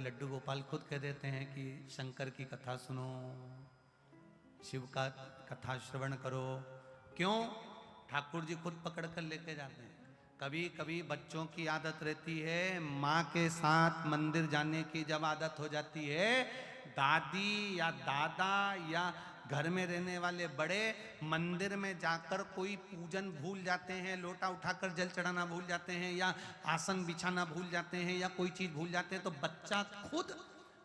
लड्डू गोपाल खुद कह देते हैं कि शंकर की कथा सुनो, शिव का कथा श्रवण करो। क्यों? ठाकुर जी खुद पकड़ कर लेके जाते हैं। कभी कभी बच्चों की आदत रहती है माँ के साथ मंदिर जाने की, जब आदत हो जाती है दादी या दादा या घर में रहने वाले बड़े मंदिर में जाकर कोई पूजन भूल जाते हैं, लोटा उठाकर जल चढ़ाना भूल जाते हैं या आसन बिछाना भूल जाते हैं या कोई चीज भूल जाते हैं, तो बच्चा खुद,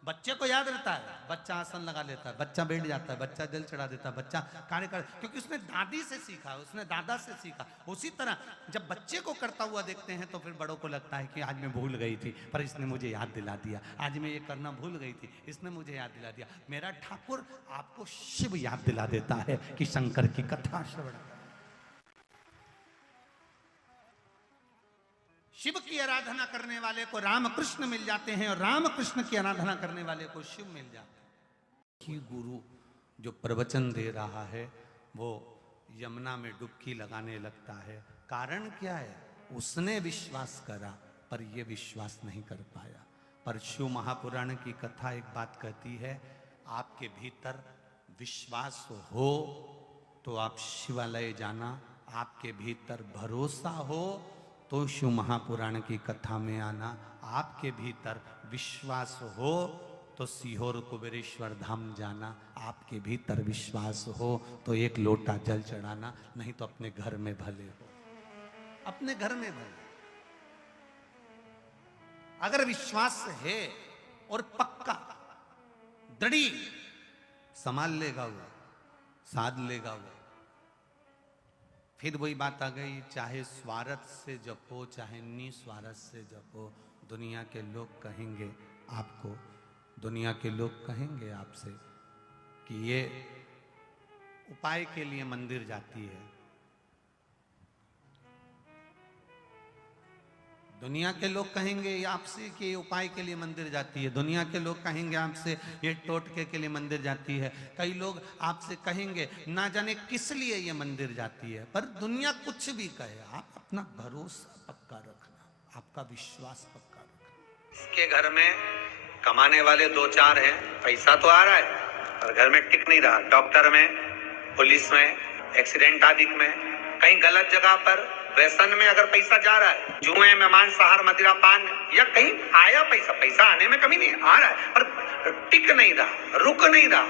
बच्चे को याद रहता है, बच्चा आसन लगा लेता है, बच्चा बैठ जाता है, बच्चा जल चढ़ा देता है, बच्चा कार्य कर, क्योंकि उसने दादी से सीखा, उसने दादा से सीखा। उसी तरह जब बच्चे को करता हुआ देखते हैं तो फिर बड़ों को लगता है कि आज मैं भूल गई थी पर इसने मुझे याद दिला दिया, आज मैं ये करना भूल गई थी इसने मुझे याद दिला दिया। मेरा ठाकुर आपको शिव याद दिला देता है कि शंकर की कथा श्रवण। शिव की आराधना करने वाले को रामकृष्ण मिल जाते हैं और रामकृष्ण की आराधना करने वाले को शिव मिल जाते हैं। कि गुरु जो प्रवचन दे रहा है वो यमुना में डुबकी लगाने लगता है। कारण क्या है? उसने विश्वास करा पर ये विश्वास नहीं कर पाया। पर शिव महापुराण की कथा एक बात कहती है, आपके भीतर विश्वास हो तो आप शिवालय जाना, आपके भीतर भरोसा हो तो शिव महापुराण की कथा में आना, आपके भीतर विश्वास हो तो सीहोर कुबेरेश्वर धाम जाना, आपके भीतर विश्वास हो तो एक लोटा जल चढ़ाना, नहीं तो अपने घर में भले हो, अपने घर में भले। अगर विश्वास है और पक्का दृढ़, संभाल लेगा वो, साध लेगा वो। फिर वही बात आ गई, चाहे स्वार्थ से जपो चाहे निस्वार्थ से जपो, दुनिया के लोग कहेंगे आपको, दुनिया के लोग कहेंगे आपसे कि ये उपाय के लिए मंदिर जाती है, दुनिया के लोग कहेंगे आपसे कि ये उपाय के लिए मंदिर जाती है, दुनिया के लोग कहेंगे आपसे ये टोटके के लिए मंदिर जाती है, कई लोग आपसे कहेंगे ना जाने किस लिए ये मंदिर जाती है। पर दुनिया कुछ भी कहे, आप अपना भरोसा पक्का रखना, आपका विश्वास पक्का रखना। इसके घर में कमाने वाले दो चार हैं, पैसा तो आ रहा है और घर में टिक नहीं रहा, डॉक्टर में, पुलिस में, एक्सीडेंट आदि में, कहीं गलत जगह पर व्यसन में अगर पैसा जा रहा है, जुए में, मांसाहार, मदिरा पान, या कहीं आया पैसा, पैसा आने में कमी नहीं, आ रहा है पर टिक नहीं रहा, रुक नहीं रहा,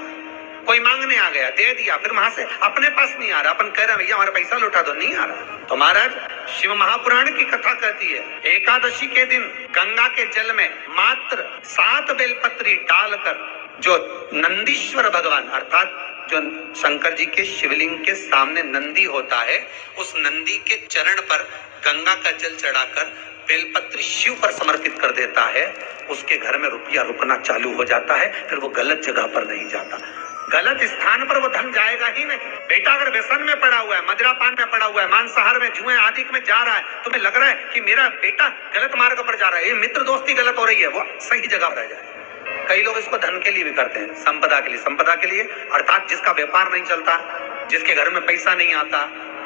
कोई मांगने आ गया दे दिया, फिर वहां से अपने पास नहीं आ रहा, अपन कह रहे हैं भैया हमारा पैसा लौटा दो, नहीं आ रहा। तो महाराज शिव महापुराण की कथा कहती है, एकादशी के दिन गंगा के जल में मात्र 7 बेलपत्री डालकर जो नंदीश्वर भगवान अर्थात जो शंकर जी के शिवलिंग के सामने नंदी होता है, उस नंदी के चरण पर गंगा का जल चढ़ाकर बेलपत्री शिव पर समर्पित कर देता है, उसके घर में रुपया रुकना चालू हो जाता है, फिर वो गलत जगह पर नहीं जाता, गलत स्थान पर वो धन जाएगा ही नहीं। बेटा अगर व्यसन में पड़ा हुआ है, मदिरा पान में पड़ा हुआ है, मांसाहार में, जुए आदि में जा रहा है, तुम्हें लग रहा है कि मेरा बेटा गलत मार्ग पर जा रहा है, ये मित्र दोस्ती गलत हो रही है, वो सही जगह पर जाए। कई लोग इसको धन के लिए भी करते हैं, संपदा के लिए, संपदा के लिए अर्थात जिसका व्यापार नहीं चलता, जिसके घर में पैसा नहीं आता,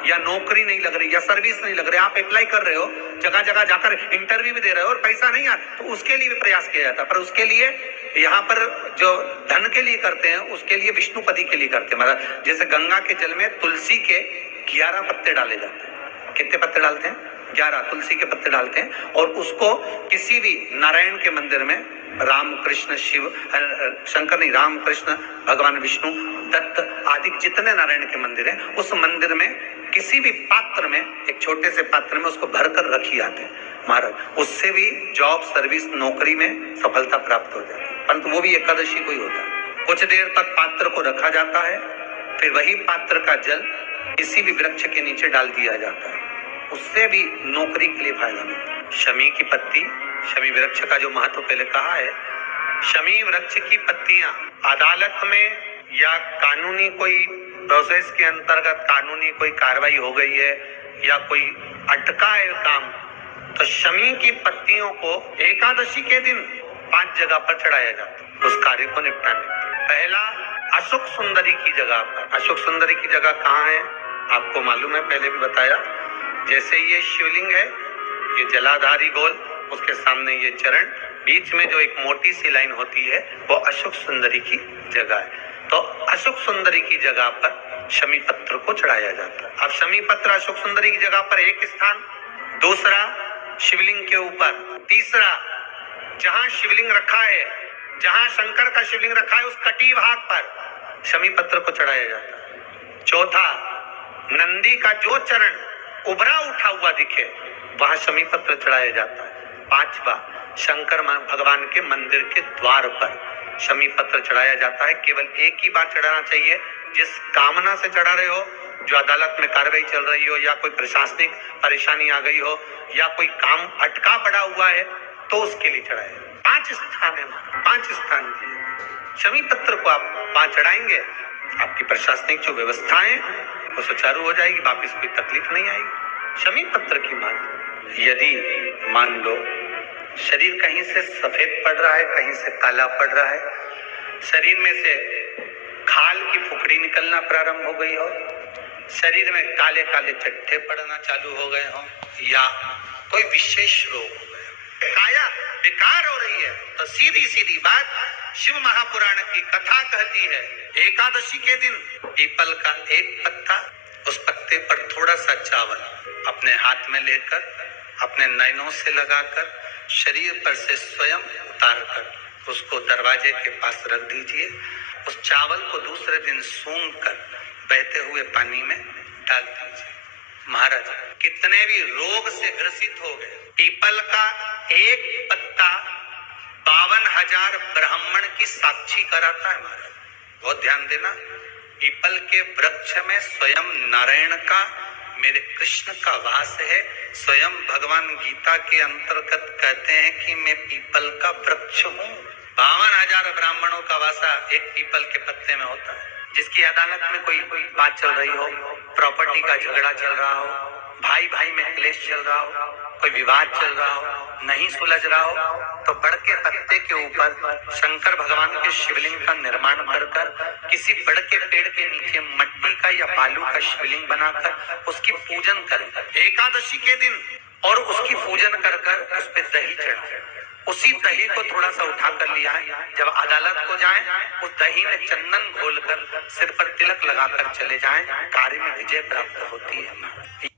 या नौकरी नहीं लग रही, या सर्विस नहीं लग रही, आप अप्लाई कर रहे हो, जगह जगह जाकर इंटरव्यू भी दे रहे हो और पैसा नहीं आता, तो उसके लिए भी प्रयास किया जाता है। पर उसके लिए यहाँ पर जो धन के लिए करते हैं, उसके लिए विष्णुपति के लिए करते हैं। मतलब जैसे गंगा के जल में तुलसी के 11 पत्ते डाले जाते हैं। कितने पत्ते डालते हैं? 11 तुलसी के पत्ते डालते हैं, और उसको किसी भी नारायण के मंदिर में, राम कृष्ण शिव शंकर नहीं, राम कृष्ण भगवान विष्णु दत्त आदि जितने नारायण के मंदिर हैं, उस मंदिर में किसी भी पात्र में, एक छोटे से पात्र में उसको भरकर रखी आते हैं महाराज, उससे भी जॉब, सर्विस, नौकरी में सफलता प्राप्त हो जाती है। परंतु वो भी एकादशी को ही होता है। कुछ देर तक पात्र को रखा जाता है, फिर वही पात्र का जल किसी भी वृक्ष के नीचे डाल दिया जाता है, उससे भी नौकरी के लिए फायदा मिलता है। शमी की पत्ती, शमी वृक्ष का जो महत्व पहले कहा है, शमी वृक्ष की पत्तियां अदालत में या कानूनी कोई प्रोसेस के अंतर्गत कानूनी कोई कार्रवाई हो गई है या कोई अटका है काम, तो शमी की पत्तियों को एकादशी के दिन 5 जगह पर चढ़ाया जाता है उस कार्य को निपटाने। पहला अशोक सुंदरी की जगह पर। अशोक सुंदरी की जगह कहाँ है आपको मालूम है, पहले भी बताया। जैसे ये शिवलिंग है, ये जलाधारी गोल, उसके सामने ये चरण, बीच में जो एक मोटी सी लाइन होती है वो अशोक सुंदरी की जगह है। तो अशोक सुंदरी की जगह पर शमी पत्र को चढ़ाया जाता है। अब शमी पत्र अशोक सुंदरी की जगह पर एक स्थान, दूसरा शिवलिंग के ऊपर, तीसरा जहां शिवलिंग रखा है, जहां शंकर का शिवलिंग रखा है उस कटी भाग पर शमी पत्र को चढ़ाया जाता है। चौथा, नंदी का जो चरण उभरा उठा हुआ दिखे वहां शमी पत्र चढ़ाया जाता है। पांचवा, शंकर भगवान के मंदिर के द्वार पर शमी पत्र चढ़ाया जाता है। केवल एक ही बार चढ़ाना चाहिए, जिस कामना से चढ़ा रहे हो, जो अदालत में कार्रवाई चल रही हो या कोई प्रशासनिक परेशानी आ गई हो या कोई काम अटका पड़ा हुआ है तो उसके लिए चढ़ाए। 5 स्थान है, 5 स्थान की शमी पत्र को आप 5 चढ़ाएंगे, आपकी प्रशासनिक जो व्यवस्थाएं वो सुचारू हो जाएगी, वापिस कोई तकलीफ नहीं आएगी। शमी पत्र की बात, यदि मान लो शरीर कहीं से सफेद पड़ रहा है, कहीं से काला पड़ रहा है, शरीर में से खाल की फुकड़ी निकलना प्रारंभ हो गई हो, शरीर में काले काले चट्टे पड़ना चालू हो गए हो, या कोई विशेष रोग हो गया, काया बेकार हो रही है, तो सीधी सीधी बात शिव महापुराण की कथा कहती है, एकादशी के दिन पीपल का एक पत्ता, उस पत्ते पर थोड़ा सा चावल अपने हाथ में लेकर अपने नयनों से लगाकर शरीर पर से स्वयं उतार कर उसको दरवाजे के पास रख दीजिए। उस चावल को दूसरे दिन सूंघ कर बहते हुए पानी में डाल दीजिए। महाराज, कितने भी रोग से ग्रसित हो गए, पीपल का एक पत्ता 52,000 ब्राह्मण की साक्षी कराता है। महाराज बहुत ध्यान देना, पीपल के वृक्ष में स्वयं नारायण का, मेरे कृष्ण का वास है। स्वयं भगवान गीता के अंतर्गत कहते हैं कि मैं पीपल का वृक्ष हूँ। 52,000 ब्राह्मणों का वासा एक पीपल के पत्ते में होता है। जिसकी अदालत में कोई बात चल रही हो, प्रॉपर्टी का झगड़ा चल रहा हो, भाई भाई में क्लेश चल रहा हो, कोई विवाद चल रहा हो, नहीं सुलझ रहा हो, तो बड़ के पत्ते के ऊपर शंकर भगवान के शिवलिंग का निर्माण कर किसी बड़ के पेड़ के नीचे मट्टी का या बालू का शिवलिंग बनाकर उसकी पूजन करें एकादशी के दिन, और उसकी पूजन कर उस पे दही चढ़ाएं। उसी दही को थोड़ा सा उठा कर लिया है, जब अदालत को जाएं उस दही में चंदन घोलकर सिर पर तिलक लगाकर चले जाएं, कार्य में विजय प्राप्त होती है।